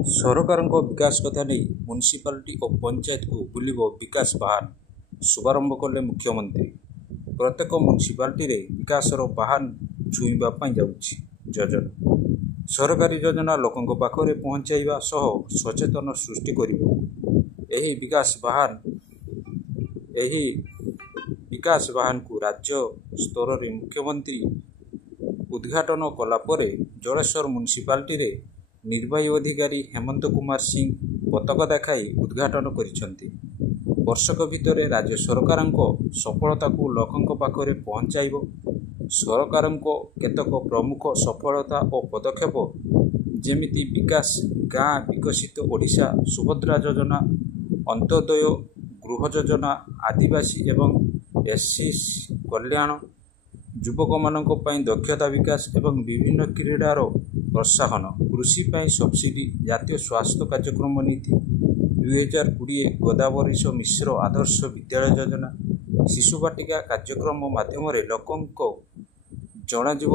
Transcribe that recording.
ସରକାରଙ୍କ ବିକାଶ କଥା ନେଇ ମ୍ୟୁନିସିପାଲିଟି ଓ ପଞ୍ଚାୟତକୁ ବୁଲିବ ବିକାଶ ବାହାନ। ଶୁଭାରମ୍ଭ କଲେ ମୁଖ୍ୟମନ୍ତ୍ରୀ। ପ୍ରତ୍ୟେକ ମ୍ୟୁନିସିପାଲିଟିରେ ବିକାଶର ବାହାନ ଛୁଇଁବା ପାଇଁ ଯାଉଛି ଯୋଜନା। ସରକାରୀ ଯୋଜନା ଲୋକଙ୍କ ପାଖରେ ପହଞ୍ଚାଇବା ସହ ସଚେତନ ସୃଷ୍ଟି କରିବ। ଏହି ବିକାଶ ବାହାନକୁ ରାଜ୍ୟ ସ୍ତରରେ ମୁଖ୍ୟମନ୍ତ୍ରୀ ଉଦ୍ଘାଟନ କଲା ପରେ ଜଳେଶ୍ୱର ମ୍ୟୁନିସିପାଲିଟିରେ ନିର୍ବାହୀ ଅଧିକାରୀ ହେମନ୍ତ କୁମାର ସିଂ ପତାକା ଦେଖାଇ ଉଦ୍ଘାଟନ କରିଛନ୍ତି। ବର୍ଷକ ଭିତରେ ରାଜ୍ୟ ସରକାରଙ୍କ ସଫଳତାକୁ ଲୋକଙ୍କ ପାଖରେ ପହଞ୍ଚାଇବ। ସରକାରଙ୍କ କେତେକ ପ୍ରମୁଖ ସଫଳତା ଓ ପଦକ୍ଷେପ ଯେମିତି ବିକାଶ, ଗାଁ ବିକଶିତ ଓଡ଼ିଶା, ସୁଭଦ୍ରା ଯୋଜନା, ଅନ୍ତ୍ୟୋଦୟ ଗୃହ ଯୋଜନା, ଆଦିବାସୀ ଏବଂ ଏସ୍ସି କଲ୍ୟାଣ, ଯୁବକମାନଙ୍କ ପାଇଁ ଦକ୍ଷତା ବିକାଶ ଏବଂ ବିଭିନ୍ନ କ୍ରୀଡ଼ାର ପ୍ରୋତ୍ସାହନ, କୃଷି ପାଇଁ ସବସିଡି, ଜାତୀୟ ସ୍ୱାସ୍ଥ୍ୟ କାର୍ଯ୍ୟକ୍ରମ ନୀତି 2020, ଗୋଦାବରୀଶ ମିଶ୍ର ଆଦର୍ଶ ବିଦ୍ୟାଳୟ ଯୋଜନା, ଶିଶୁ ବାଟିକା କାର୍ଯ୍ୟକ୍ରମ ମାଧ୍ୟମରେ ଲୋକଙ୍କୁ ଜଣାଯିବ